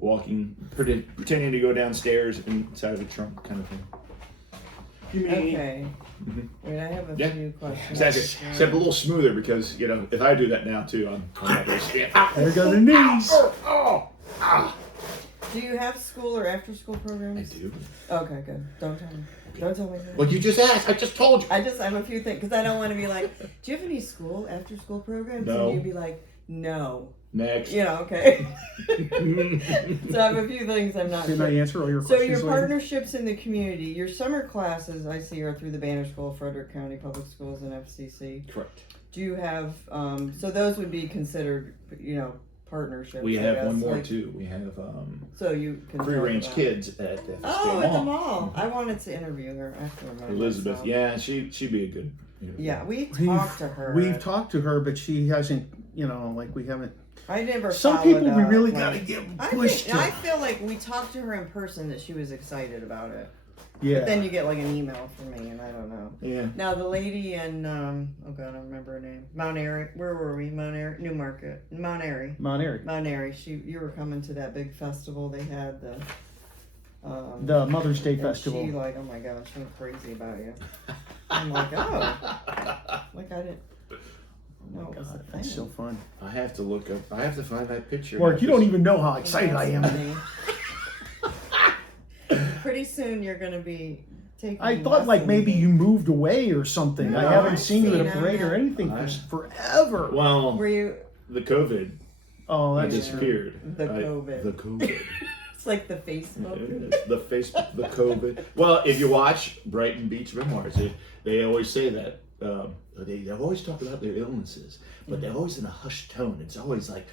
pretending to go downstairs inside of a trunk kind of thing. Okay. Mm-hmm. Wait, I have a few questions. Exactly. Except a little smoother because, if I do that now too, I'm not going to stand. There go the knees. Do you have school or after school programs? I do. Okay, good. Don't tell me. Don't tell me that. Well, you just asked. I just told you. I just have a few things because I don't want to be like, do you have any after school programs? No. And you'd be like, no. Next. Okay. So I have a few things I'm not Didn't sure. I answer all your So questions? your lady? partnerships in the community, your summer classes I see are through the Banner School, Frederick County Public Schools, and FCC. Correct. Do you have, so those would be considered, partnerships? We I have guess, one more like- too. We have So you can free talk range about- kids at the Oh, at the mall. Mm-hmm. I wanted to interview her after Elizabeth, myself. yeah, she'd be a good. Yeah, we We've- talked to her. We've talked to her, but she hasn't, we haven't. I never Some followed people we up, really like- got to get I pushed think- to. I feel like we talked to her in person that she was excited about it. Yeah. But then you get like an email from me and I don't know. Yeah. Now the lady in oh god, I don't remember her name. Mount Airy. Where were we? Mount Airy, Newmarket. Mount Airy. Mount Airy. Mount Airy. You were coming to that big festival they had The Mother's Day and festival. She like, oh my gosh, she went crazy about you. I'm like, oh, like I didn't. No, it was a God, thing. that's so fun. I have to look up. I have to find that picture. Mark, you don't even know how excited I am. Pretty soon you're gonna be taking. I thought like maybe you moved away or something. No, I haven't I've seen you at a seen parade him. or anything for forever. Well, Were you? the COVID. Oh, I that's disappeared. The COVID. The COVID. It's like the Facebook. The Facebook. The COVID. Well, if you watch Brighton Beach Memoirs, they always say that. They always talk about their illnesses, but they're always in a hushed tone. It's always like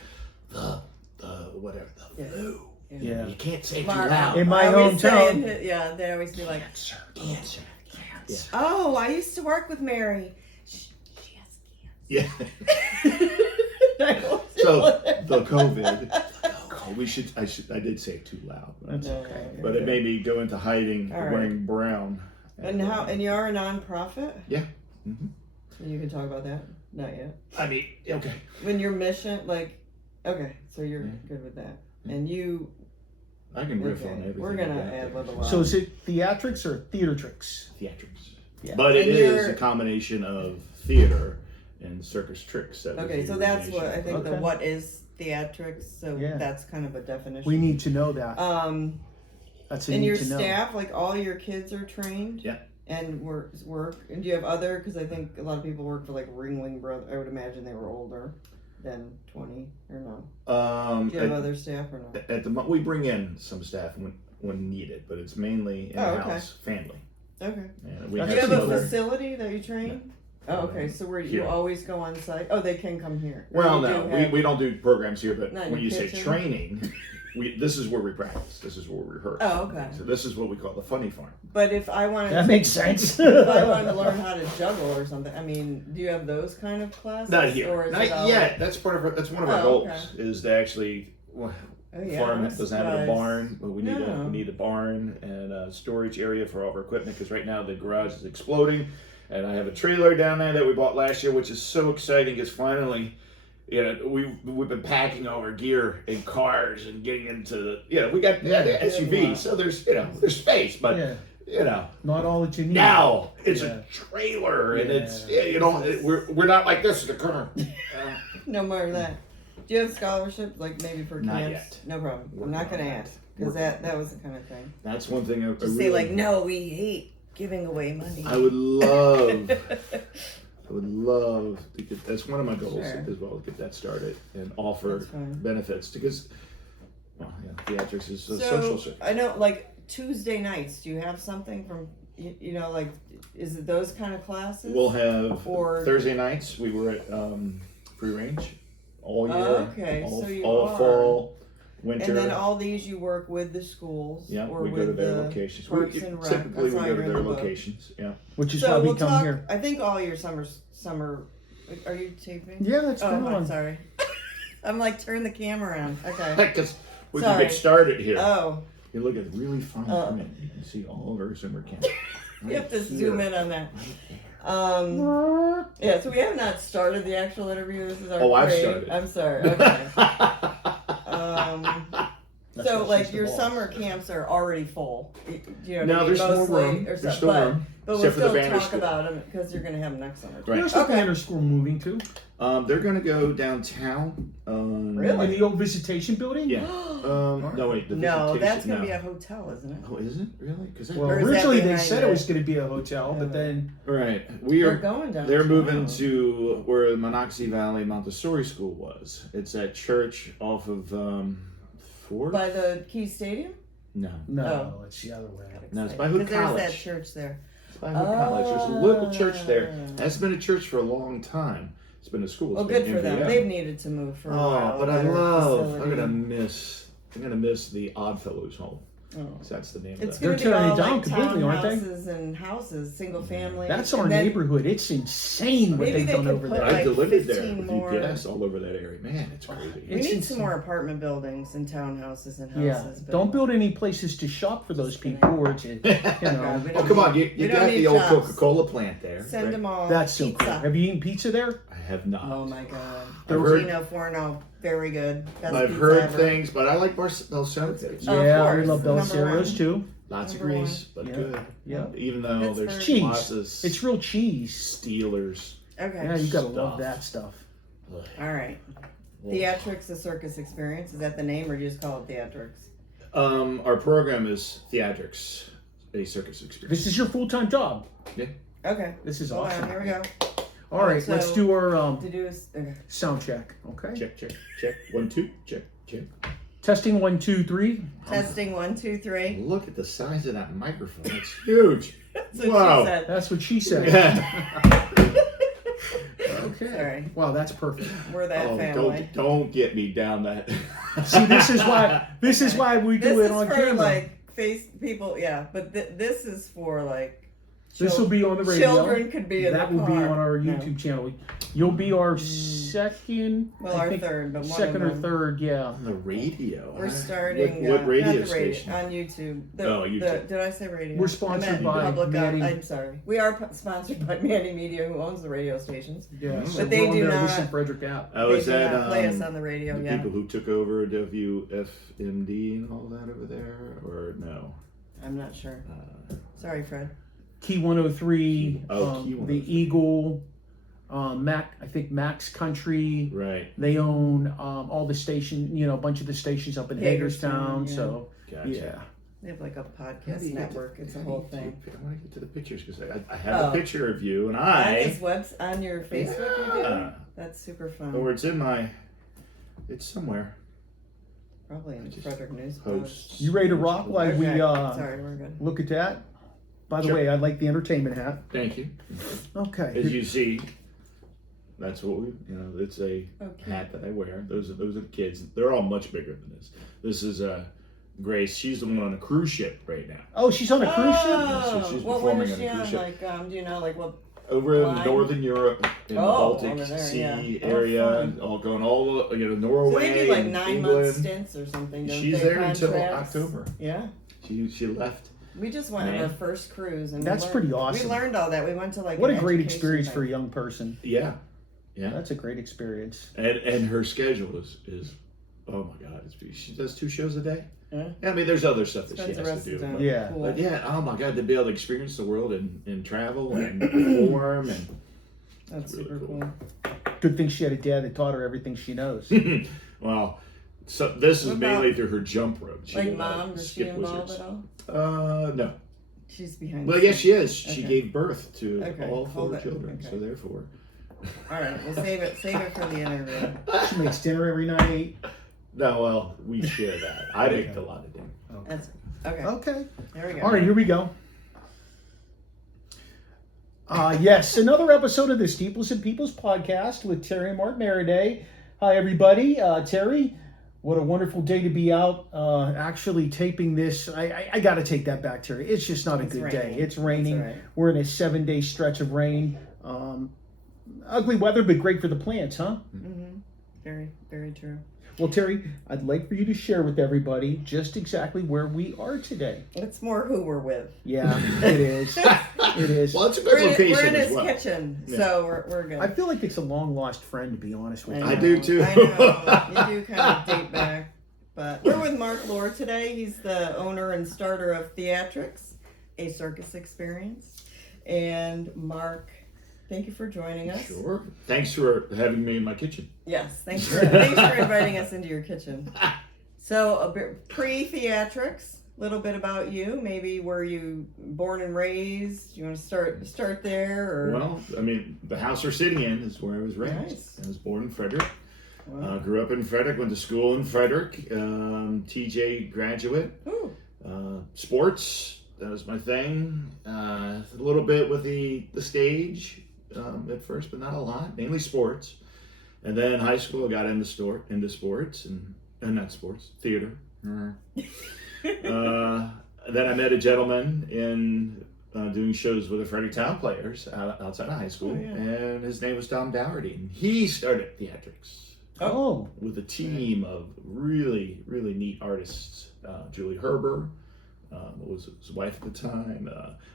the flu. Yeah. You can't say it too Mark, loud. In my I always hometown. say, yeah, they always be like, Cancer. Yeah. oh, I used to work with Mary. She has Yeah. cancer. So the COVID. I did say it too loud. That's okay. But it made me go into hiding, All right. wearing brown. And you are a nonprofit? Yeah. Mm-hmm. You can talk about that? Not yet. I mean, okay. When your mission, okay, so you're good with that. And you, I can riff okay, on everything. we're gonna about add that. little. So is it Theatricks or Theatricks? Theatrics. Yeah. But it And is you're- a combination of theater and circus tricks. That was Okay, the so that's what I origination. think. Okay. The what is theatrics? So Yeah. that's kind of a definition. We need to know that. That's a And need your to know. staff, like all your kids are trained. Yeah. And work. And do you have other? Because I think a lot of people work for like Ringling Brothers. I would imagine they were older than 20 or no. Do you have other staff or no? At the we bring in some staff when needed, but it's mainly in-house family. Okay. And we That's Do you have some a other- facility that you train? Oh, okay. So where you Here. always go on site? Oh, they can come here. Or Well, you no, do have- we don't do programs here, but Not in when your you say kitchen? training, this is where we practice. This is where we rehearse. Oh, okay. So this is what we call the funny farm. But if I wanted, That makes sense. if I wanted to learn how to juggle or something, I mean, do you have those kind of classes? Not Or here, is not it all- yet. That's one of our Oh, goals okay. is to actually. Oh, yeah, Farm I'm doesn't have a surprised. barn, but we No. need a barn and a storage area for all of our equipment because right now the garage is exploding, and I have a trailer down there that we bought last year, which is so exciting. Because finally, we've been packing all our gear in cars and getting into we got SUV, so there's there's space, but Yeah. Not all that you need. now it's Yeah. a trailer and Yeah. it's we're not like this in the car. No more of that. Do you have scholarships, like maybe for Not camps? yet. No problem. I'm Working not going to on that. ask because that was the kind of thing. That's one thing I Just say like, no, we hate giving away money. I would love to get. That's one of my goals Sure. as well. To get that started and offer That's fine. benefits because, theatrics is a So social service. I know, like Tuesday nights. Do you have something from like? Is it those kind of classes? We'll have Or- Thursday nights. We were at free range all year. Oh, okay, all, so you all are. fall, winter. And then all these you work with the schools. yeah, or we with go to their the locations. Parks and Rec. Typically, That's we how go you're to in their the book. locations. Yeah. Which is So why we we'll come talk. here. I think all your summer. Are you taping? Yeah, that's Oh, going I'm on. sorry. I'm like, turn the camera around. Okay. Because we can Sorry. get started here. Oh, You look at really fine print. You can see all of our Zimmer cameras. you have to zoom in on that. Yeah, so we have not started the actual interview. This is our Oh, I've parade. started. I'm sorry. Okay. That's So, why like, she's the your boss. summer camps are already full. You know No, what I mean? there's more Mostly, room. or There's stuff, still room. But we'll Except for the still banner talk school. about them because you're going to have them next summer. Right. Where's the Okay. banner school moving to? They're going to go downtown. Really? In the old visitation building? Yeah. No, wait. The No, visitation- that's going to no. be a hotel, isn't it? Oh, is it really? Because Well, Or is that originally they behind said it it? was going to be a hotel, but then right. We They're are. going down. They're moving to where the Monocacy Valley Montessori School was. It's that church off of 4th. By the Key Stadium? No. no, it's the other way. No, it's by Hood Because there's College. that church there. It's by Hood College. There's a local church there. That's been a church for a long time. It's been a school. Well, It's been good for them. MVM. They've needed to move for a while. Oh, but I Better love. facility. I'm gonna miss the Oddfellows home. Oh. So that's the name It's of that. going They're to be tearing all it down like completely, aren't they? townhouses and houses, single family. That's our And then neighborhood. It's insane what Maybe they've they done could over put, there. I like, delivered there 15 with more- UPS all over that area. Man, it's crazy. We It's need insane. some more apartment buildings and townhouses and Yeah, houses. but- don't build any places to shop for those people or to, you know. We Oh, don't come on. need- You we don't got need the old shops. Coca-Cola plant there. Send right? them all. That's so pizza. cool. Have you eaten pizza there? I have not. Oh my god. I've heard- Gino Forno, very good. Best I've pizza heard ever. things, but I like Belso's. Oh, of Yeah, we course. love Number Belisarios one. too. Lots of Number grease, but Yeah. good. Yeah. Even though Pittsburgh. there's Cheese. lots of It's real cheese. Steelers. Okay. Yeah, you gotta love Stuff. that stuff. Ugh. All right. Well, Theatricks, the circus experience. Is that the name, or do you just call it Theatricks? Our program is Theatricks, a circus experience. This is your full-time job. Okay. This is Hold on, awesome. here we go. All right, So- let's do our To do is okay. sound check. Okay. Check. 1, 2. Check. Testing 1, 2, 3. Testing 1, 2, 3. Look at the size of that microphone. It's huge. That's what Wow. she said. That's what she said. Okay. Sorry. Wow, that's perfect. We're that Oh, family. don't get me down that. See, this is why we do This it is on for camera. like face people, yeah. But this is for like. This will be on the radio. Children could be in That the will car. be on our No. YouTube channel. You'll be our second. Well, I our think third, but one second of or them. third, yeah. On the radio. We're huh? starting. What radio not the radio station? on YouTube. Oh, YouTube. Did I say radio? We're sponsored I meant by Public. Manning. I'm sorry. We are sponsored by Manning Media, who owns the radio stations. Yeah, But so they we're on do the not- Listen Frederick app. Oh, They is do that not play us on the radio the yet. people who took over WFMD and all that over there, or no? I'm not sure. Sorry, Fred. Key 103, Oh, Key 103. the Eagle, I think Max Country. Right. They own all the station, a bunch of the stations up in Hagerstown, Hagerstown. yeah. So Gotcha. yeah, They have like a How podcast do you get network. to- It's a how do whole you thing. I want to get to the pictures because I have Oh. a picture of you and On I. this on your Facebook, you do? Yeah. That's super fun. Or it's in my. It's somewhere. Probably in I just Frederick News. Posts. you ready to rock while we Okay. Sorry, we're good. look at that? By the Sure. way, I like the entertainment hat. Thank you. Okay. As you see, that's what we. It's a Okay. hat that I wear. Those are the kids. They're all much bigger than this. This is Grace. She's the one on a cruise ship right now. Oh, she's on a cruise ship. So she's What one performing is on she a cruise on? ship. Like, do you know, like what? Over in Line? northern Europe, in the Oh, Baltic over there, Sea yeah. Oh, area, fun. all going all So Norway they do like and 9-month England. stints or something. Don't She's they? there until Contracts? October. Yeah. She left. We just went on Man. our first cruise, and That's we learned, pretty awesome. We learned all that. We went to like What a an great education experience thing. for a young person. Yeah, yeah. That's a great experience. And her schedule is oh my God, she does 2 shows a day. Yeah. I mean, there's other stuff that Spends she the has rest to of do. the But, time. Yeah. Cool. but yeah, oh my God, to be able to experience the world and travel and perform and That's really super cool. cool. Good thing she had a dad that taught her everything she knows. well, so this is What mainly about- through her jump rope. She Like will, mom, is she skip involved wizards. at all? No. She's behind. Well, the yes, she is. Okay. She gave birth to Okay, all hold 4 it. children, Okay. so therefore. All right, we'll save it for the interview. She makes dinner every night. No, well, we share that. I make a lot of dinner. That's okay. Okay. There we go. All right, here we go. Yes, another episode of the Steeples and Peoples podcast with Terry and Mark Meriday. Hi, everybody. Terry, what a wonderful day to be out actually taping this. I got to take that back, Terry. It's just not a It's good raining. day. It's raining. That's all right. We're in a 7-day stretch of rain. Ugly weather, but great for the plants, huh? Mm-hmm. Very, very true. Well, Terry, I'd like for you to share with everybody just exactly where we are today. It's more who we're with. Yeah, it is. It is. Well, it's a good We're location in as his well. kitchen, Yeah. so we're good. I feel like it's a long lost friend, to be honest with you. I do too. I know. You do kind of date back. But we're with Mark Lohr today. He's the owner and starter of Theatricks, a circus experience. And Mark, thank you for joining us. Sure. Thanks for having me in my kitchen. Yes, thanks for inviting us into your kitchen. So, a bit pre-Theatricks, a little bit about you. Maybe were you born and raised? You want to start there? Or? Well, I mean, the house we're sitting in is where I was raised. Nice. I was born in Frederick. Wow. Grew up in Frederick, went to school in Frederick. TJ graduate. Ooh. Sports, that was my thing. A little bit with the stage at first, but not a lot. Mainly sports. And then in high school, I got into sports and not sports, theater. Then I met a gentleman in doing shows with the Frederick Town Players outside of high school, and his name was Tom Dougherty. And he started Theatricks. Oh. With a team of really, really neat artists. Julie Herber was his wife at the time.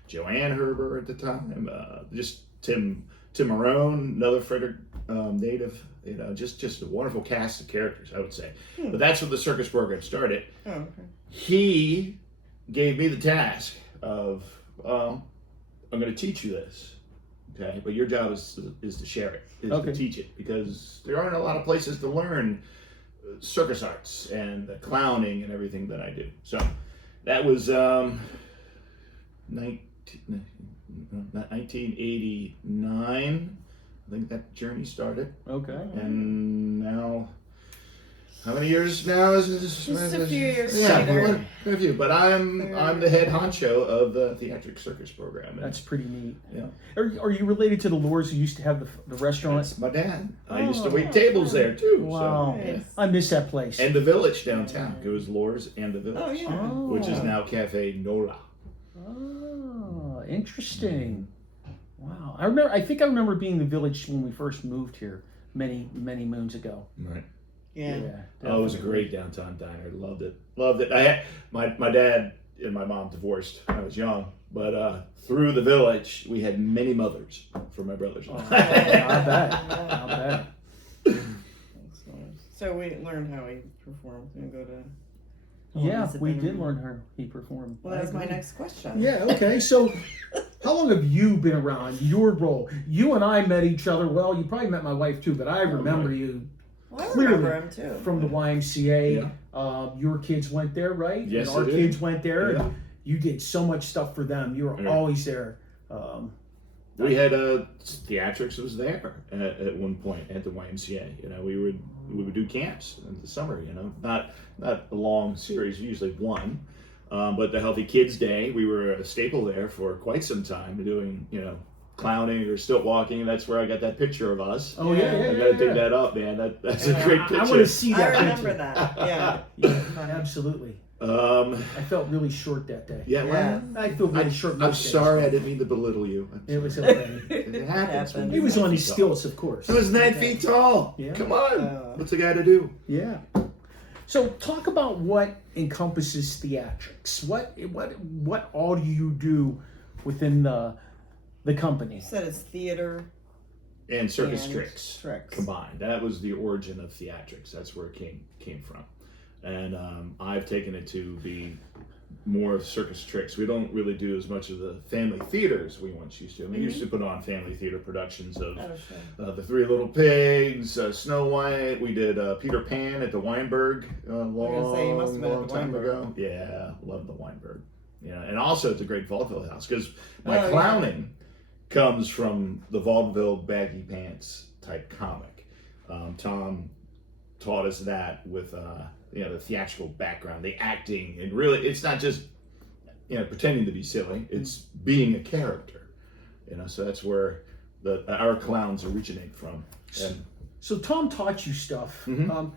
Joanne Herber at the time. Just Tim Marone, another Frederick native. You know, just a wonderful cast of characters, I would say. But that's when the circus program started. Oh, okay. He gave me the task of, I'm going to teach you this. Okay, but your job is to share it, to teach it, because there aren't a lot of places to learn circus arts and the clowning and everything that I do. So that was 1989. I think that journey started. Okay. And now, how many years now is this? Just a few years later. A few. But I'm the head honcho of the Theatric Circus program. That's pretty neat. Yeah. Are you related to theLohrs who used to have the restaurant? That's my dad. I used to wait tables there too. Wow. So, yeah. I miss that place. And the Village downtown. It was Lohr's and the Village. Oh, yeah. Which is now Cafe Nola. Oh, interesting. Wow. I think I remember being in the Village when we first moved here many moons ago. Right. Yeah. Oh, it was a great downtown diner. Loved it. I had my dad and my mom divorced when I was young, but through the Village we had many mothers for my brothers. Oh, I bet. So we learned how he performed and go to. Yeah, we did learn how he performed. Well, that's my next question. Yeah. Okay. So, how long have you been around your role? You and I met each other. Well, you probably met my wife too, but I remember you. Well, I clearly remember him too. From the YMCA. Your kids went there, right? Yes, and our kids went there. Yeah. And you did so much stuff for them. You were always there. We had Theatricks was there at one point at the YMCA. You know, we would do camps in the summer. You know, not a long series, usually one. But the Healthy Kids Day, we were a staple there for quite some time, doing clowning or stilt walking. That's where I got that picture of us. Oh yeah, I gotta dig that up, man. That's a great picture. I want to see that. I remember picture. that. Yeah. Yeah, absolutely. I felt really short that day. Yeah, well, I feel really short. I'm most days. sorry, I didn't mean to belittle you. It was okay. It happens. Happened. He was on his stilts, of course. I was 9 feet tall. Yeah. Come on. What's a guy to do? Yeah. So talk about what encompasses Theatricks. What all do you do within the company? You said it's theater And circus and tricks tricks. combined. That was the origin of Theatricks. That's where it came from. And I've taken it to be more of circus tricks. We don't really do as much of the family theater as we once used to. We used to put on family theater productions of The Three Little Pigs, Snow White. We did Peter Pan at the Weinberg long time ago. Yeah, love the Weinberg. Yeah, and also it's a great vaudeville house because my clowning comes from the vaudeville baggy pants type comic. Tom taught us that with the theatrical background, the acting, and really it's not just pretending to be silly, it's being a character. So that's where our clowns originate from. And so Tom taught you stuff. Mm-hmm.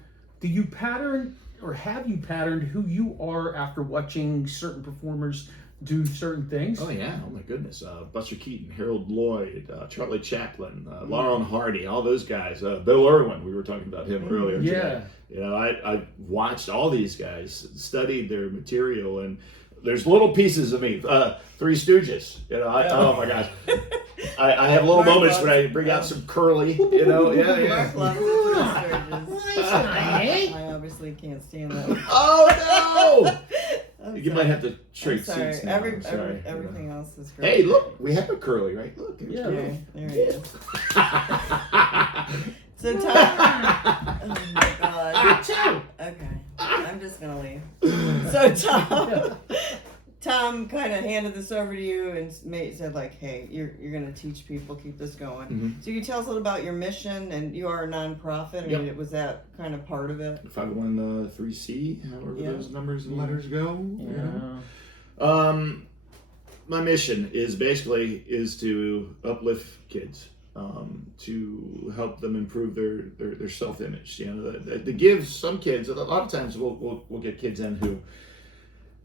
Do you pattern or have you patterned who you are after watching certain performers do certain things? Oh yeah, oh my goodness. Buster Keaton, Harold Lloyd, Charlie Chaplin, Laurel and Hardy, all those guys. Bill Irwin, we were talking about him earlier today. I watched all these guys, studied their material, and there's little pieces of me. Three Stooges, oh my gosh. I have little moments when I bring out some curly, Mark loves the Three Stooges. I always seriously can't stand that. Oh no! I'm You sorry. might have to I'm trade sorry. seats now. I'm sorry. Everything else is great. Hey, look, we have a curly, right? Look. Yeah. There he is. So Tom, oh my God. Okay, I'm just gonna leave. So Tom kind of handed this over to you and said like, hey, you're gonna teach people, keep this going. Mm-hmm. So you tell us a little about your mission, and you are a nonprofit. I mean, was that kind of part of it? 501(c), however those numbers and letters go. Yeah. My mission is to uplift kids, to help them improve their self-image. You know, to give some kids. A lot of times we'll get kids in who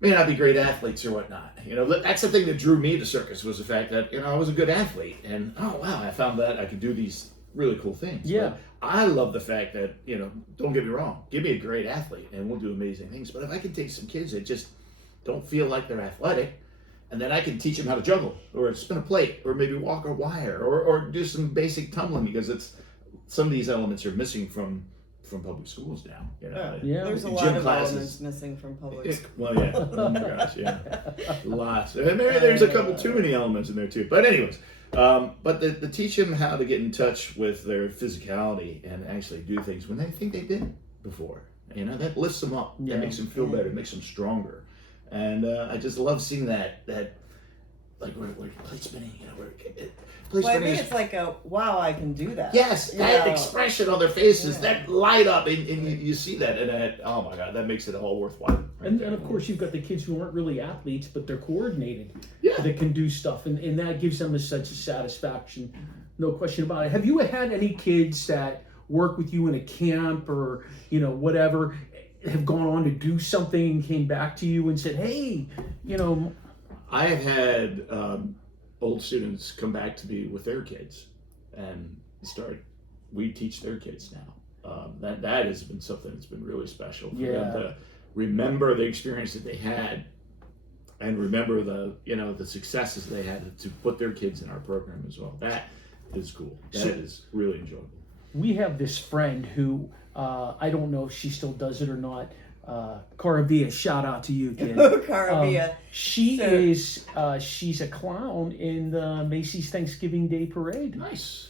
may not be great athletes or whatnot. You know, that's the thing that drew me to circus, was the fact that, you know, I was a good athlete, and oh wow, I found that I could do these really cool things. Yeah. But I love the fact that, you know, don't get me wrong, give me a great athlete and we'll do amazing things. But if I can take some kids that just don't feel like they're athletic, and then I can teach them how to juggle or spin a plate or maybe walk a wire or do some basic tumbling, because some of these elements are missing from public schools now. You know, Yeah. There's a in lot gym of classes. elements missing from public school. Well, yeah. Oh my gosh, yeah. Lots. And there's a couple too many elements in there too. But anyways, but to teach them how to get in touch with their physicality and actually do things when they think they did before. You know, that lifts them up. Yeah. That makes them feel better. Makes them stronger. And I just love seeing that like we're plate spinning. You know, plate Well, I spinning think is, it's like wow, I can do that. yes, that expression on their faces, Yeah. that light up, and you see that, and that, oh my God, that makes it all worthwhile. Right And there. of course, you've got the kids who aren't really athletes, but they're coordinated. Yeah. That can do stuff, and that gives them a sense of satisfaction. No question about it. Have you had any kids that work with you in a camp or, you know, whatever, have gone on to do something and came back to you and said, hey, you know... I have had old students come back to me with their kids and we teach their kids now. That has been something that's been really special for them to remember the experience that they had and remember the successes they had to put their kids in our program as well. That is cool. That is really enjoyable. We have this friend who, I don't know if she still does it or not, Caravia, shout out to you, kid. Caravia. She's a clown in the Macy's Thanksgiving Day Parade. Nice.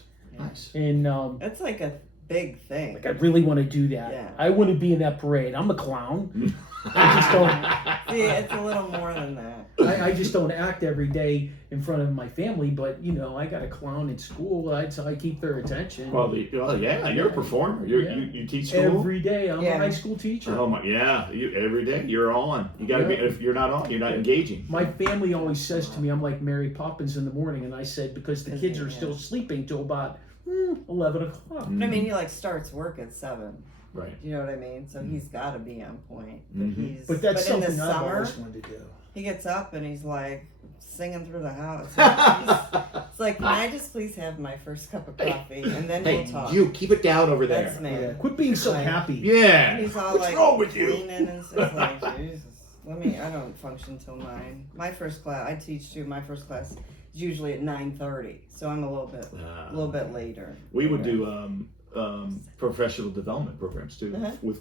And That's like a big thing. like I really want to do that. Yeah. I want to be in that parade. I'm a clown. I just don't. See, it's a little more than that. I just don't act every day in front of my family, but you know, I got a clown at school, so I keep their attention. Well, yeah, you're a performer. You teach school every day. I'm a high school teacher. Oh my, yeah! Every day you're on. You got to be. If you're not on, you're not engaging. My family always says to me, I'm like Mary Poppins in the morning, and I said because the kids are still sleeping till about 11 o'clock. But I mean, he starts work at 7. Right. You know what I mean? So he's got to be on point. Mhm. But that's in the something I've summer, always wanted to do. he gets up and he's like singing through the house. It's like, can I just please have my first cup of coffee and then we'll talk. You keep it down over there. That's me. Yeah. Quit being so Like, happy. Yeah. And he's all What's like wrong with you? cleaning and stuff. Like, Jesus. I don't function till 9. My first class, I teach too. My first class is usually at 9:30, so I'm a little bit later. We would do professional development programs too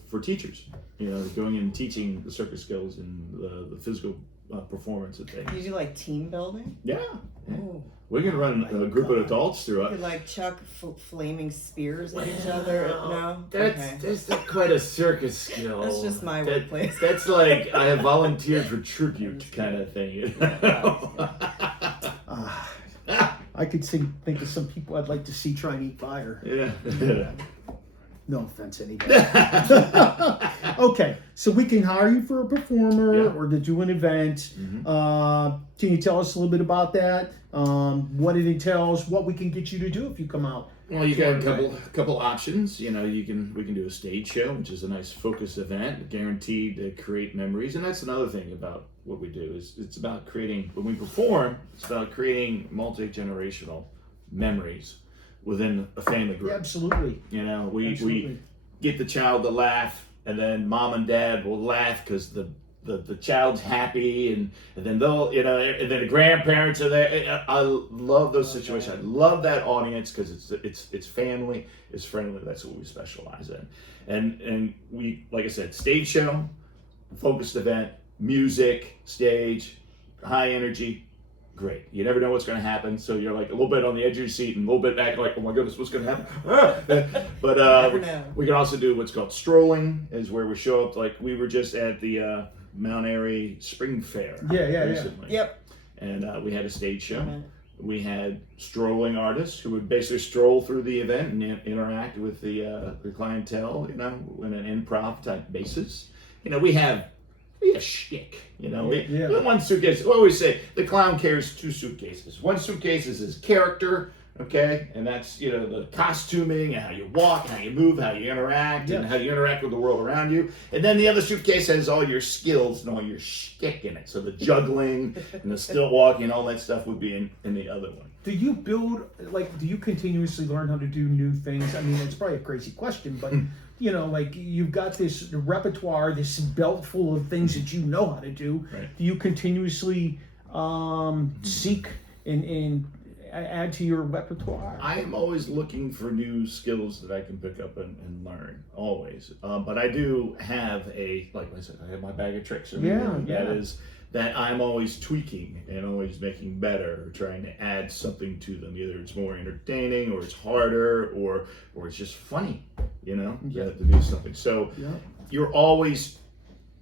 for teachers. You know, going in and teaching the circus skills and the physical performance and things. You do like team building? Yeah. Ooh. We're gonna run a group of adults through You it. could like chuck flaming spears at each other. No, That's not quite a circus skill. That's just my workplace. That's like I have volunteered for tribute kind of thing. You know? I could think of some people I'd like to see try and eat fire. Yeah. No offense, anybody. Okay, so we can hire you for a performer or to do an event. Mhm. Can you tell us a little bit about that? What it entails, what we can get you to do if you come out? Well, you got a couple options. You know, we can do a stage show, which is a nice focus event, guaranteed to create memories. And that's another thing about what we do is it's about creating. When we perform, it's about creating multi-generational memories within a family group. Yeah, absolutely. You know, we get the child to laugh, and then mom and dad will laugh because the the child's happy, and then they'll, you know, and then the grandparents are there. I love those situations. I love that audience because it's family, it's friendly. That's what we specialize in. And we, like I said, stage show, focused event, music, stage, high energy. Great. You never know what's going to happen, so you're like a little bit on the edge of your seat and a little bit back, like, oh my goodness, what's going to happen? But we can also do what's called strolling, is where we show up. Like we were just at the Mount Airy Spring Fair recently. Yep. And we had a stage show. We had strolling artists who would basically stroll through the event and interact with the clientele, you know, in an improv type basis. You know, we have shtick, you know. One suitcase. We always say the clown carries two suitcases. One suitcase is his character, okay, and that's, you know, the costuming and how you walk, how you move, how you interact, and how you interact with the world around you. And then the other suitcase has all your skills and all your shtick in it. So the juggling and the stilt walking and all that stuff would be in the other one. Do you build, like, do you continuously learn how to do new things? I mean, it's probably a crazy question, but you know, like, you've got this repertoire, this belt full of things that you know how to do. Right. Do you continuously seek and add to your repertoire? I am always looking for new skills that I can pick up and learn, always. But I do have like I said, I have my bag of tricks. That I'm always tweaking and always making better, or trying to add something to them. Either it's more entertaining, or it's harder, or it's just funny, you know, to do something. So you're always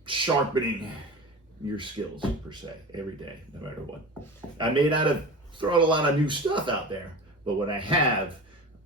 sharpening your skills, per se, every day, no matter what. I may not have thrown a lot of new stuff out there, but what I have,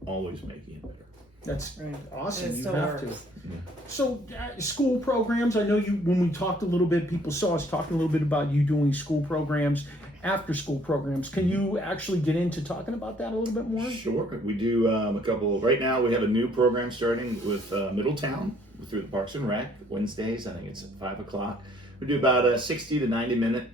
always making it better. That's awesome. And it You still have works. to. So, school programs. I know you. When we talked a little bit, people saw us talking a little bit about you doing school programs, after school programs. Can you actually get into talking about that a little bit more? Sure. We do a couple. Right now, we have a new program starting with Middletown through the Parks and Rec. Wednesdays, I think it's at 5:00. We do about a 60 to 90-minute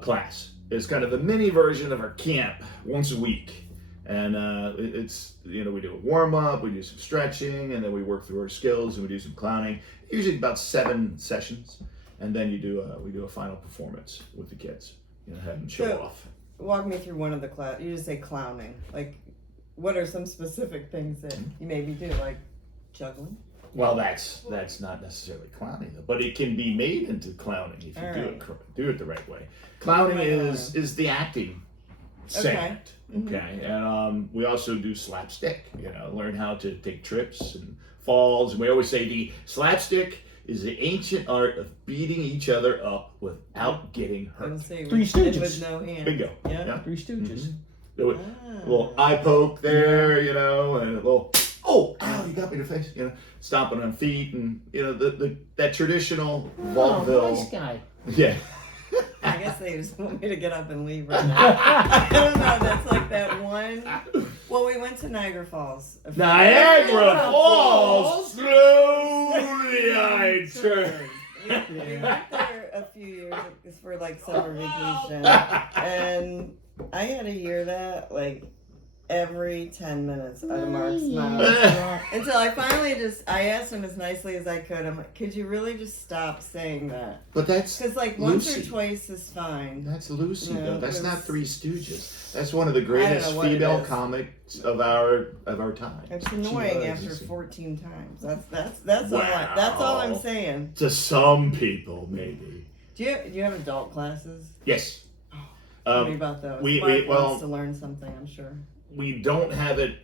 class. It's kind of a mini version of our camp once a week. And it's, you know, we do a warm up, we do some stretching, and then we work through our skills and we do some clowning. Usually about 7 sessions, and then we do a final performance with the kids. You know, have them show off. Walk me through one of the class. You just say clowning. Like, what are some specific things that you maybe do, like juggling? Well, that's not necessarily clowning though, but it can be made into clowning if you do it the right way. Clowning is the acting segment. Okay, and we also do slapstick. You know, learn how to take trips and falls. And we always say the slapstick is the ancient art of beating each other up without getting hurt. Three Stooges. With no hand. Bingo. Yeah. Three Stooges. A little eye poke there, you know, and a little, oh, ow, you got me in the face, you know, stomping on feet, and you know that traditional vaudeville. Nice guy. Yeah. I guess they just want me to get up and leave right now. I don't know. That's like that one. Well, we went to Niagara Falls. Niagara Falls, slowly I turn. We went there a few years for like summer vacation, and I had to hear that like every 10 minutes out of Mark's mouth until I finally I asked him as nicely as I could. I'm like, could you really just stop saying that? But that's because like once or twice is fine. That's Lucy, No, though. That's not it's- Three Stooges. That's one of the greatest what it female is. comics of our time. It's annoying She after was. 14 times. That's Wow. that's all I'm saying. To some people, maybe. Do you have adult classes? Yes. Tell me about those. we- Mark well- wants to learn something, I'm sure. We don't have it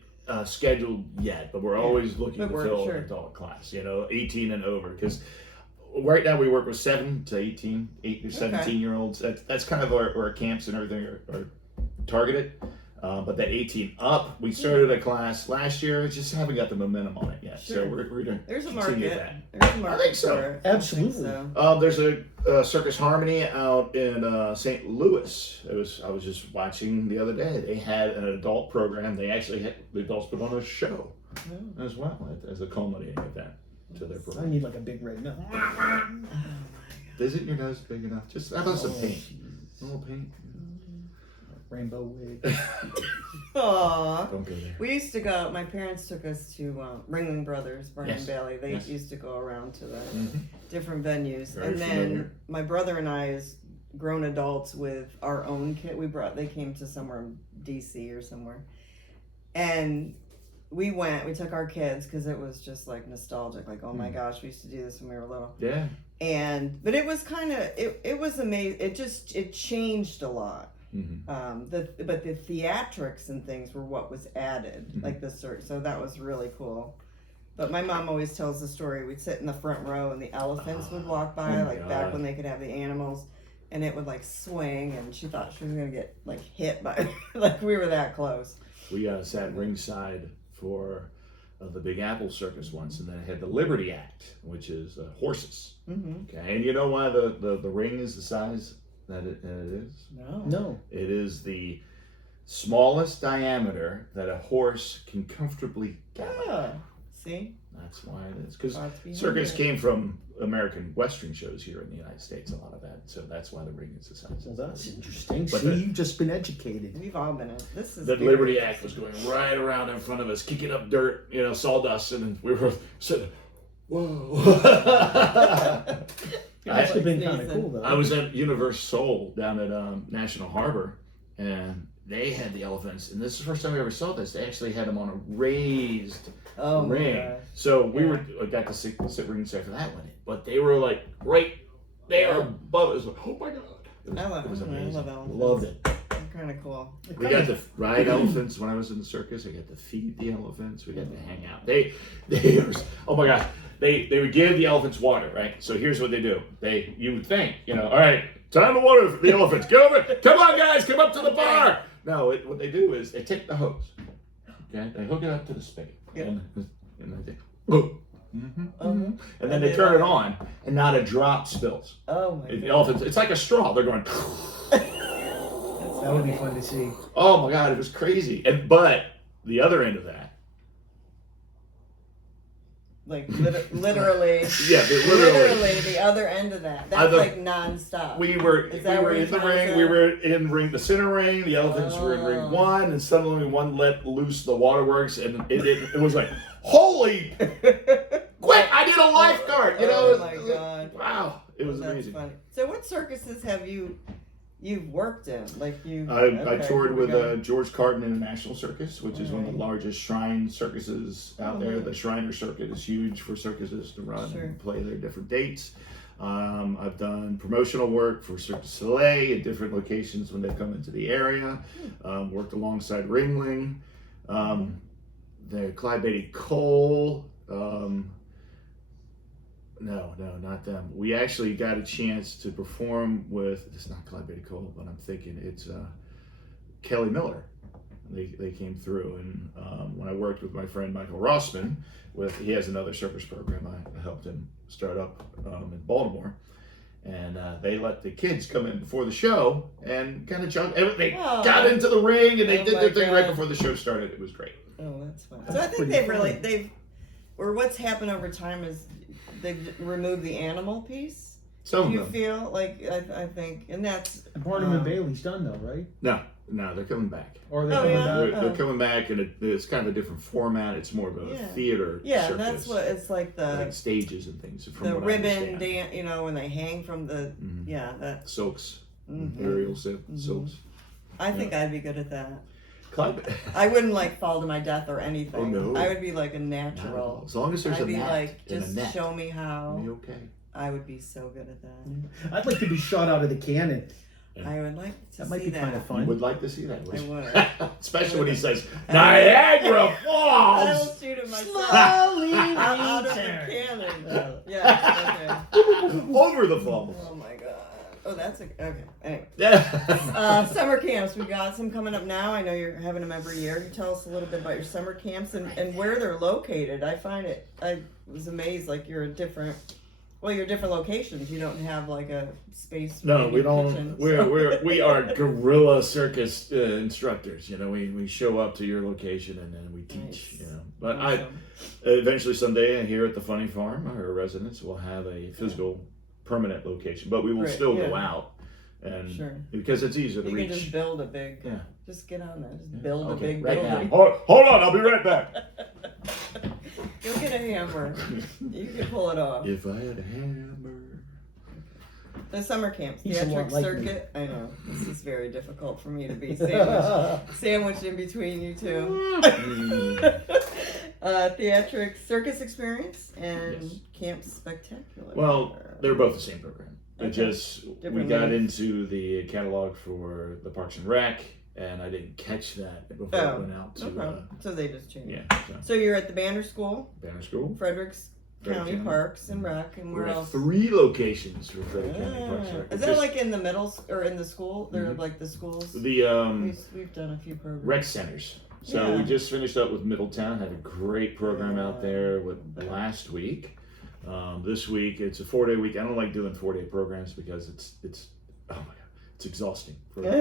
scheduled yet, but we're always looking to fill sure. an adult class, you know, 18 and over. Because right now we work with 7 to 18, 8 to 17-year-olds. That's kind of where our camps and everything are targeted. But that 18 up, we started a class last year. Just haven't got the momentum on it yet. Sure. So we're going to There's a continue market. that. There's a market. I think so. for it. Absolutely. I think so. There's a Circus Harmony out in St. Louis. I was just watching the other day. They had an adult program. They actually had the adults put on a show as well as a culminating event to their I program. need like a big red nose. Oh my god. Isn't your nose big enough? Just how about some paint? A little paint. rainbow wig. Aww. Don't go there. We used to go. My parents took us to Ringling Brothers, Vernon Yes. Bailey. They Yes. used to go around to the Mhm. different venues, Very and then familiar. my brother and I, as grown adults with our own kid, they came to somewhere in DC or somewhere, and we went. We took our kids because it was just like nostalgic. Like, oh my gosh, we used to do this when we were little. Yeah. But it was kind of it was amazing. It changed a lot. Mm-hmm. But the theatrics and things were what was added, like the so that was really cool. But my mom always tells the story. We'd sit in the front row and the elephants would walk by, oh my like back God. when they could have the animals, and it would like swing, and she thought she was gonna get like hit by, like we were that close. We sat ringside for the Big Apple Circus once, and then it had the Liberty Act, which is horses. Mm-hmm. Okay, and you know why the ring is the size that it is? No. It is the smallest diameter that a horse can comfortably gallop. Yeah. See? That's why it is. Because Lots behind circus it. came from American Western shows here in the United States, a lot of that. So that's why the ring is the size. Well, that's interesting. But See, the- you've just been educated. We've all been in. This is The very Liberty Act was interesting. going right around in front of us, kicking up dirt, sawdust, and we were sitting, whoa. It must have been kind of Sneezing. cool, though. I was at Universal down at National Harbor, and they had the elephants, and this is the first time we ever saw this. They actually had them on a raised Oh my ring. gosh. So we Yeah. got to sit ringside for that one, but they were like right there above us. Oh my God. I love It was it. I amazing. love elephants. Loved it. They're kind of cool. We got to ride elephants when I was in the circus. I got to feed the elephants. We got to hang out. They were, oh my gosh, they would give the elephants water, right? So here's what they do. You would think, all right, time to water the elephants. Get over it. Come on, guys, come up to the bar. No, what they do is they take the hose, okay? They hook it up to the spigot, Yeah. and they and then they they turn it love on, and not a drop spills. Oh my The god. elephants, it's like a straw. They're going. That would be fun to see. Oh my God, it was crazy. But the other end of that, Like literally. yeah, Literally the other end of that. That's Other- like nonstop. we were Is that where in you're the trying to ring. say? We were in the center ring. The elephants were in ring Oh. 1, and suddenly one let loose the waterworks, and it was like, holy, quick! I need a lifeguard. Oh my god. Wow, it was That's amazing. funny. So what circuses have you've worked in? Like you I okay, toured here we with go. George Carton International Circus, which is one of the Alright. largest shrine circuses out Oh, there. nice. The Shriner Circuit is huge for circuses to run Sure. and play their different dates. I've done promotional work for Cirque du Soleil at different locations when they've come into the area. Worked alongside Ringling, the Clyde Beatty Cole. No, not them. We actually got a chance to perform with, it's not Clyde Beatty Cole, but I'm thinking it's Kelly Miller. They came through, and when I worked with my friend Michael Rossman, he has another circus program I helped him start up in Baltimore, and they let the kids come in before the show and kind of they Oh. got into the ring and they Oh did my their thing right God. before the show started. It was great. Oh, that's fun. That's So I think pretty fun. or what's happened over time is they've removed the animal piece. Some Do of you them. feel like I think, and that's Barnum and Bailey's done though, right? No, they're coming back. Or they're Oh, coming yeah? back. They're coming back, and it's kind of a different format. It's more of a Yeah. theater yeah, circus. that's what it's like like stages and things. From the what I ribbon understand. dance. When they hang from the Mhm. yeah that. Silks, Mhm. aerial silks. I think I'd be good at that. Clyde, I wouldn't like fall to my death or anything. Oh, no. I would be like a not at natural. all. As long as there's I'd a be net like, and a just net, show me how. you'll be okay. I would be so good at that. I'd like to be shot out of the cannon. I would like to That see might be that. kind of You fun. would like to see that, I would. especially when he says I Niagara I Falls. will shoot it myself. Slowly Out of the return. cannon. Yeah. Okay. Over the falls. Oh my god. Oh, that's okay. Anyway. Yeah. Summer camps, we got some coming up now. I know you're having them every year. Can you tell us a little bit about your summer camps and where they're located? I was amazed, like you're different locations. You don't have like a space. No, in we your don't. kitchen, We are guerrilla circus instructors. We show up to your location and then we teach. Nice. But Awesome. eventually someday here at the Funny Farm, our residents will have a physical permanent location, but we will Right, still yeah. go out and Sure. because it's easier to You reach. can just build a big. Yeah. Just get on there. Just build a Okay, big right now. building. Hold on, I'll be right back. Go get a hammer. You can pull it off. If I had a hammer. The summer camp, He's a lot theatrics like circuit. I know this is very difficult for me to be sandwiched in between you two. Theatrics circus experience and Yes. camp spectacular. Well, they're both the same program. It Okay. just we Different got names. into the catalog for the Parks and Rec, and I didn't catch that before I went out to no problem. So they just changed. yeah, So you're at the Banner School, Banner School. Frederick's Frederick County County. Parks and Rec, and We're where at else? 3 locations for Frederick County Parks and Rec. Is It's that just like in the middle or in the school? They're Mhm. like the schools. the We've done a few programs. rec centers? So Yeah. we just finished up with Middletown. Had a great program out Yeah. there with last week. This week it's a 4-day week. I don't like doing 4-day programs because it's oh my god, it's exhausting for You're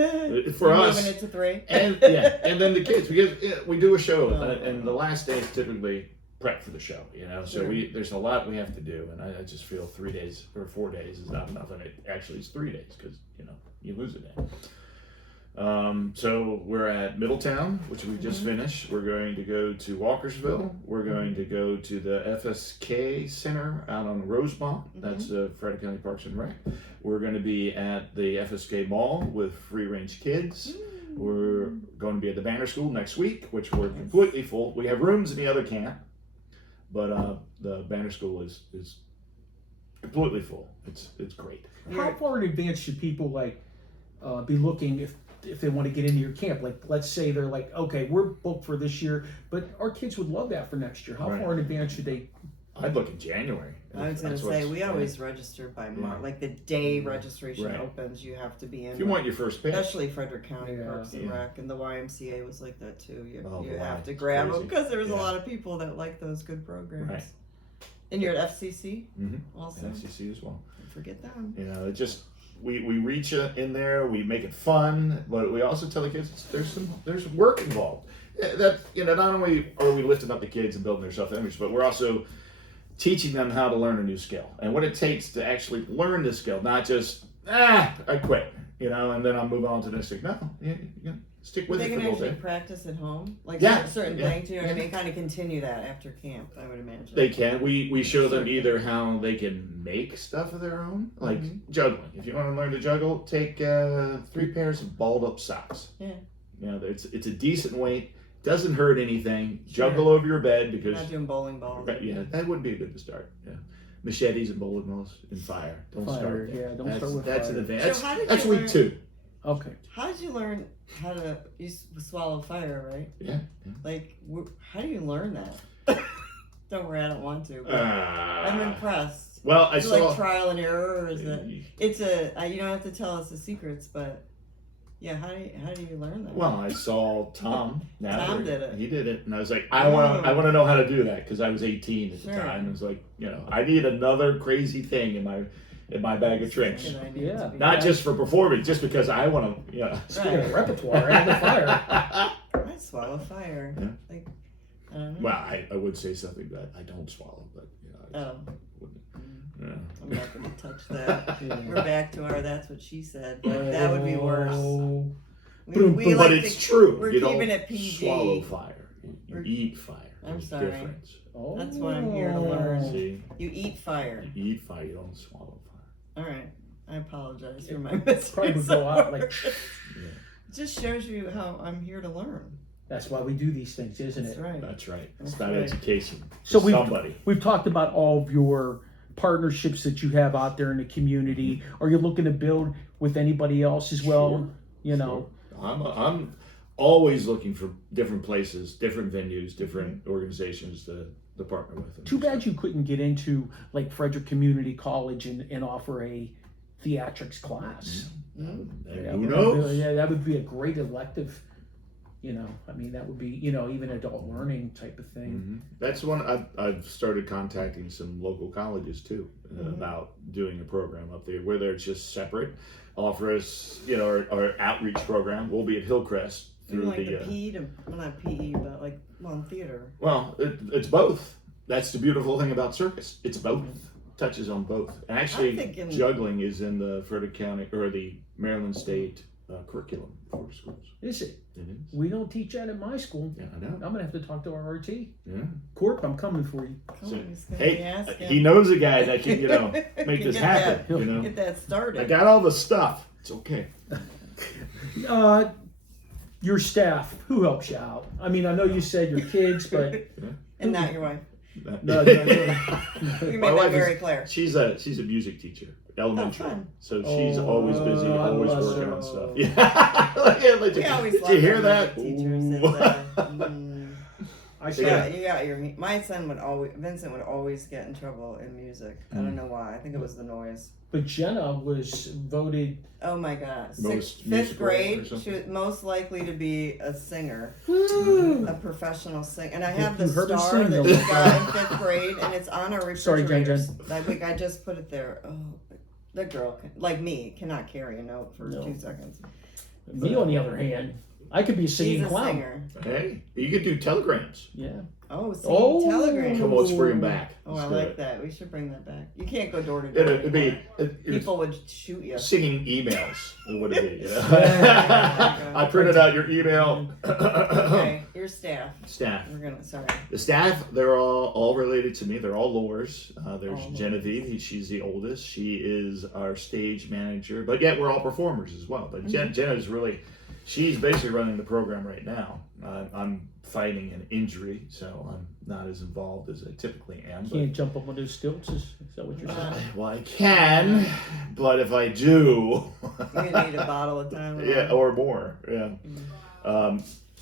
us. moving it to 3. And and then the kids because we do a show Oh. and the last day is typically prep for the show, so Sure. there's a lot we have to do, and I just feel 3 days or 4 days is not enough, and it actually is 3 days because you lose a day. So we're at Middletown, which we just finished. We're going to go to Walkersville. We're going to go to the FSK Center out on Rosemont. That's the Frederick County Parks and Rec. We're going to be at the FSK Mall with free range kids. We're going to be at the Banner School next week, which we're completely full. We have rooms in the other camp, but the Banner School is completely full. It's great. How far in advance should people be looking if they want to get into your camp? Like, let's say they're like, okay, we're booked for this year, but our kids would love that for next year. How Right. far in advance should they? I'd look in January. I was going That's to say, what's- we always register by March. Yeah. Like the day registration Right. opens, you have to be in. If you want your first pick, Especially Frederick County Yeah. Parks and Yeah. Rec, and the YMCA was like that too. You Oh, boy, have to it's grab them crazy. because there's a Yeah. lot of people that like those good programs. Right. And you're at FCC Mhm. also. and FCC as well. Don't forget them. It just we reach in there, we make it fun, but we also tell the kids there's work involved. That not only are we lifting up the kids and building their self-image, but we're also teaching them how to learn a new skill and what it takes to actually learn the skill, not just I quit, and then I'll move on to the next thing. No, you stick with They it for can a little actually bit. practice at home, like Yeah, certain yeah, things. You know what I yeah. mean? Kind of continue that after camp, I would imagine. They can. We show them either how they can make stuff of their own, like juggling. If you want to learn to juggle, take 3 pairs of balled up socks. Yeah. It's a decent weight, doesn't hurt anything. Sure. Juggle over your bed because Not doing bowling balls. yeah, that would be a good to start. Yeah, machetes and bowling balls and fire. Don't Fire, start there. yeah, don't start with that's fire. an advantage. So how did That's you week learn- 2. Okay. How did you learn how to swallow fire? Right? Yeah. Like, how do you learn that? Don't worry, I don't want to. But I'm impressed. Well, I Is it saw. like trial and error, or is it? It's you don't have to tell us the secrets, but yeah, how do you learn that? Well, I saw Tom. Tom did it. He did it, and I was like, I want to know how to do that because I was 18 at the Sure. time. I was like, I need another crazy thing in my bag of tricks. Good idea Yeah. to be- Not just for performance, just because I want to. Speaking of repertoire, and the fire. I swallow fire. Yeah. Like, I don't know. Well, I would say something that I don't swallow, but I Oh. wouldn't. I'm not going to touch that. Yeah. We're back to our "that's what she said," but that would be worse. Oh. We but like it's to- true. We're You keeping don't it PG. swallow fire. You We're- eat fire. I'm There's a sorry. difference. Oh. That's what I'm here to learn. See, You eat fire. you eat fire. You don't swallow fire. All right. I apologize for my Probably would mistakes. go out like. It just shows you how I'm here to learn. That's why we do these things, isn't That's it? right. That's right. That's It's about right. education. So For somebody. We've talked about all of your partnerships that you have out there in the community. Are you looking to build with anybody else as well? Sure. I'm always looking for different places, different venues, different organizations to partner with. Too bad you couldn't get into like Frederick Community College and offer a theatrics class. Who knows? Yeah, that would be a great elective. That would be, even adult learning type of thing. That's one I've started contacting some local colleges too about doing a program up there, whether it's just separate, offer us, our outreach program. We'll be at Hillcrest through Like the PE to, well, not PE, but theater. Well, it's both. That's the beautiful thing about circus. It's both. touches on both. I'm Actually, thinking- juggling is in the Frederick County or the Maryland State curriculum for schools. Is it? It is. We don't teach that in my school. Yeah, I know. I'm gonna have to talk to our RT. Yeah. Corp, I'm coming for you. Come on, he's gonna be Hey, asking. he knows a guy that can, Can make this get happen. that- You know, Get that started. I got all the stuff. It's okay. Your staff, who helps you out? I mean, I know you said your kids, but And not your wife. No. You My made that wife very is- clear. She's a music teacher, elementary. fun. So she's always busy, Oh, I always love working on so. stuff. Yeah. We always Did love you hear our that? music teachers. Ooh. I Yeah, said, you got your. My son Vincent would always get in trouble in music. I don't know why. I think it was the noise. but Jenna was voted. Oh my God! Most Fifth musical or grade, something? she was most likely to be a singer, a professional singer. And I have You the heard her star sing, that though. we got in 5th grade, and it's on our Sorry, Jen, refrigerators. Like I just put it there. Oh, the girl, like me, cannot carry a note for No. 2 seconds. Me, on the other hand, I could be a She's singing a clown. singer. Hey, you could do telegrams. Yeah. Oh, singing Oh. telegram. Come on, let's bring them back. Oh, Let's I do like it. that. We should bring that back. You can't go door to door. It'd be anymore. People would shoot you. singing emails. Is what it be. You know? Yeah. I printed out your email. Okay, your staff. Staff. We're gonna. Sorry. The staff, they're all related to me. They're all Lohr's. There's All Genevieve. She's the oldest. She is our stage manager. But yet we're all performers as well. But Jenna's really, she's basically running the program right now. I'm fighting an injury, so I'm not as involved as I typically am. You But, can't jump up on those stilts. Is that what you're saying? well, I can, but if I do, You need a bottle of time. yeah, or more, yeah.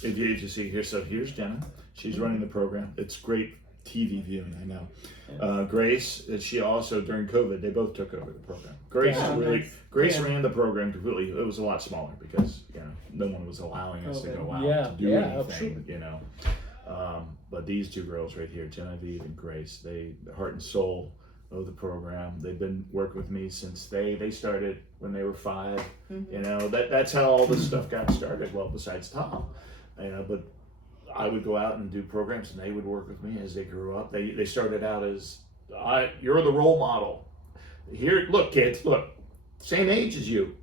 If you see here, so here's Jenna. She's running the program. It's great TV viewing, I know. Grace, she also during COVID, they both took over the program. Grace Yeah, really, nice. Grace Yeah. ran the program completely. It was a lot smaller because no one was allowing us to go out Yeah, to do yeah, anything. absolutely. But these two girls right here, Genevieve and Grace, the heart and soul of the program. They've been working with me since they started when they were 5. Mm-hmm. That's how all this stuff got started. Well, besides Tom, but I would go out and do programs, and they would work with me as they grew up. They started out as, you're the role model. Here, look, kids, look, same age as you.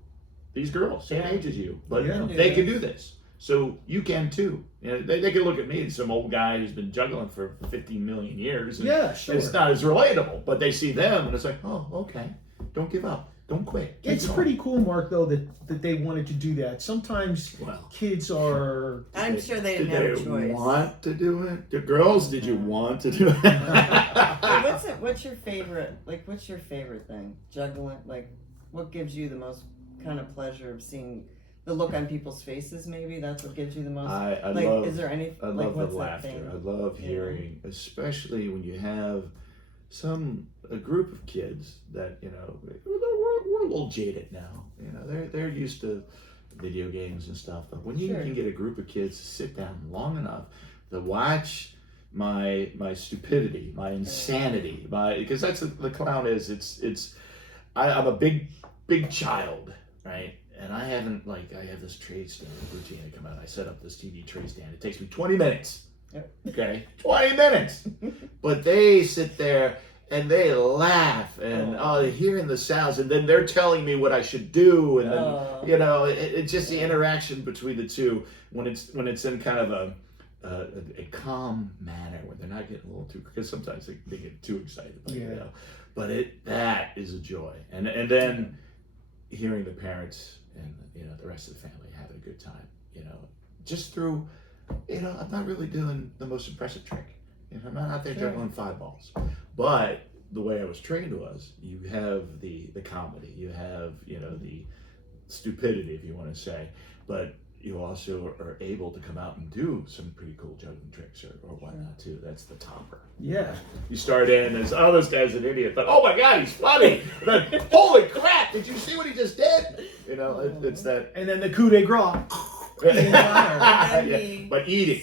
These girls, same age as you, but Yeah. they can do this. So you can too. They can look at me, some old guy who's been juggling for 15 million years. And Yeah, sure. it's not as relatable, but they see them, and it's like, oh, okay, don't give up, don't quit. Keep It's going. pretty cool, Mark, though, that they wanted to do that. Sometimes Well, kids are. I'm sure they did didn't have a they choice. want to do it? The girls, did you want to do it? Hey, what's your favorite? Like, what's your favorite thing? Juggling. Like, what gives you the most kind of pleasure of seeing the look on people's faces? Maybe that's what gives you the most. I like, love. is there any? I like, love what's the that laughter. thing? I love Yeah. hearing, especially when you have a group of kids that we're a little jaded now. They're used to video games and stuff. But when you Sure. can get a group of kids to sit down long enough to watch my stupidity, my insanity, because that's what the clown is. I'm a big child, right? And I have this trade stand routine to come out. I set up this TV tray stand. It takes me 20 minutes. Yep. Okay, 20 minutes. But they sit there and they laugh and hearing the sounds, and then they're telling me what I should do, and then it's just the interaction between the two when it's in kind of a calm manner where they're not getting a little too, because sometimes they get too excited. But that is a joy, and then hearing the parents and the rest of the family having a good time, just through, I'm not really doing the most impressive trick. I'm not out there juggling 5 balls, but the way I was trained was you have the comedy, you have the stupidity, if you want to say, but you also are able to come out and do some pretty cool juggling tricks or whatnot too. That's the topper. Yeah. You start in as, this guy's an idiot, but oh my God, he's funny. And then, holy crap, did you see what he just did? It's that. And then the coup de grace. Yeah, but eating.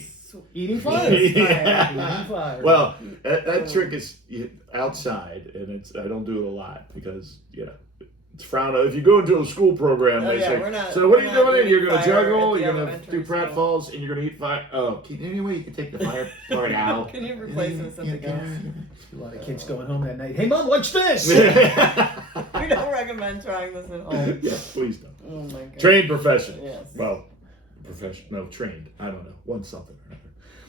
Eating fire. Yeah. Eating fire. Well, that trick is outside, and I don't do it a lot because it's frowned out. If you go into a school program, they say, we're not, so what are you doing in? eating You're going to fire juggle, at the you're going to elementary do school. pratfalls, and you're going to eat fire. Oh, anyway, you can take the fire part out. Can you replace it with something else? A lot of kids going home that night. Hey, Mom, watch this. We don't recommend trying this at home. Yeah, please don't. Oh my god. Trained professional. Yes. Well, professional, no, trained. I don't know. One something or another.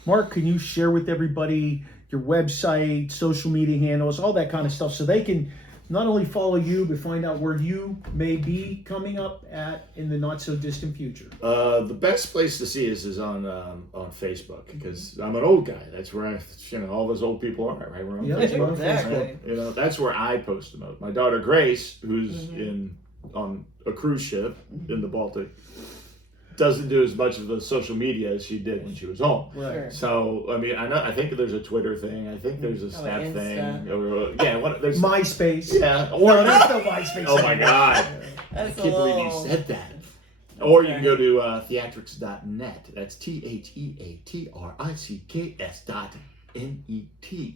Mark, can you share with everybody your website, social media handles, all that kind of stuff, so they can not only follow you, but find out where you may be coming up at in the not so distant future? The best place to see us is on Facebook, because I'm an old guy. That's where all those old people are, right? We're on Yeah, Facebook. we're on Exactly. That's where I post them out. My daughter Grace, who's on a cruise ship in the Baltic, doesn't do as much of the social media as she did when she was home. Right. Sure. So I think there's a Twitter thing. I think there's a Snap Insta. thing. There's MySpace. yeah. No, Or there's no MySpace. oh my God. That's I can't believe you said that. Or you can go to theatricks.net. That's theatricks.net.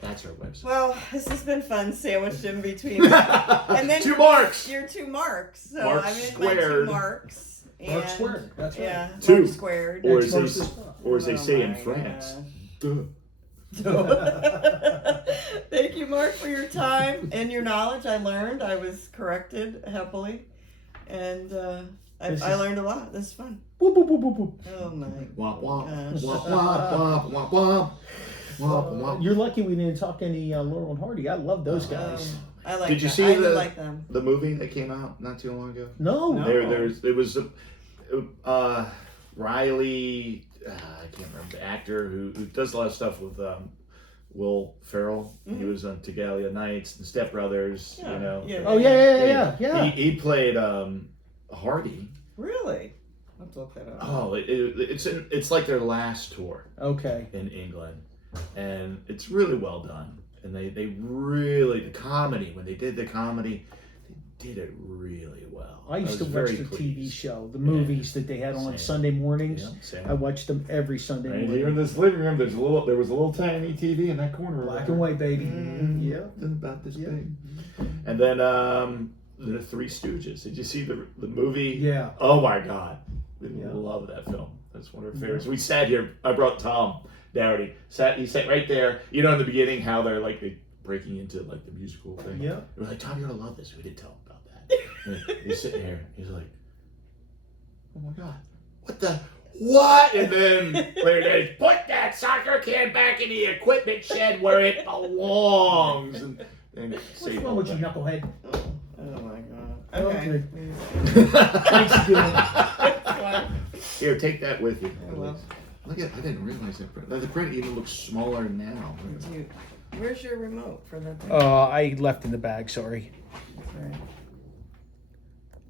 That's our website. Well, this has been fun sandwiched in between. And then 2 marks. Your 2 marks. So Mark I'm in my 2 squared. marks. Mark And- squared. That's right. Yeah, 2. Mark squared. Or Next as verse they, is- or as they say in my France, gosh. duh. Thank you, Mark, for your time and your knowledge. I learned. I was corrected happily. And I learned a lot. This is fun. Boop, boop, boop, boop, boop. Oh my Womp womp, gosh. womp womp, womp womp womp. Womp womp. You're lucky we didn't talk any Laurel and Hardy. I love those guys. I like Did you that. see I the- like them. The movie that came out not too long ago? No. It was Riley, I can't remember the actor who does a lot of stuff with Will Ferrell. He was on Tagalia Nights and Step Brothers. Yeah, You know. yeah. Oh yeah. He played Hardy. Really? I'll have to look that up. Oh, it's like their last tour Okay. in England, and it's really well done. And they really, the comedy, when they did the comedy, they did it really well. I used to was watch very the TV pleased. show, the movies that they had on Same. Sunday mornings. Yeah, same. I watched them every Sunday Right morning. here in this living room, there was a little tiny TV in that corner. Black and white, baby. Yeah. About this Yeah. big. And then the Three Stooges. Did you see the movie? Yeah. Oh my God, we Yeah. love that film. That's one of our favorites. We sat here. I brought Tom Dougherty. He sat right there. You know, in the beginning, how they're breaking into the musical thing. Yeah. We're like, Tom, you're gonna love this. We didn't tell him about that. And he's sitting here. He's like, oh my God, what? And then later days, put that soccer can back in the equipment shed where it belongs. And What's wrong with you, knucklehead? Oh my god. Okay. Thanks Thanks again. Here, take that with you. I will. Look at, I didn't realize that print. The print even looks smaller now. Where's your remote for that thing? I left in the bag. Sorry. Sorry.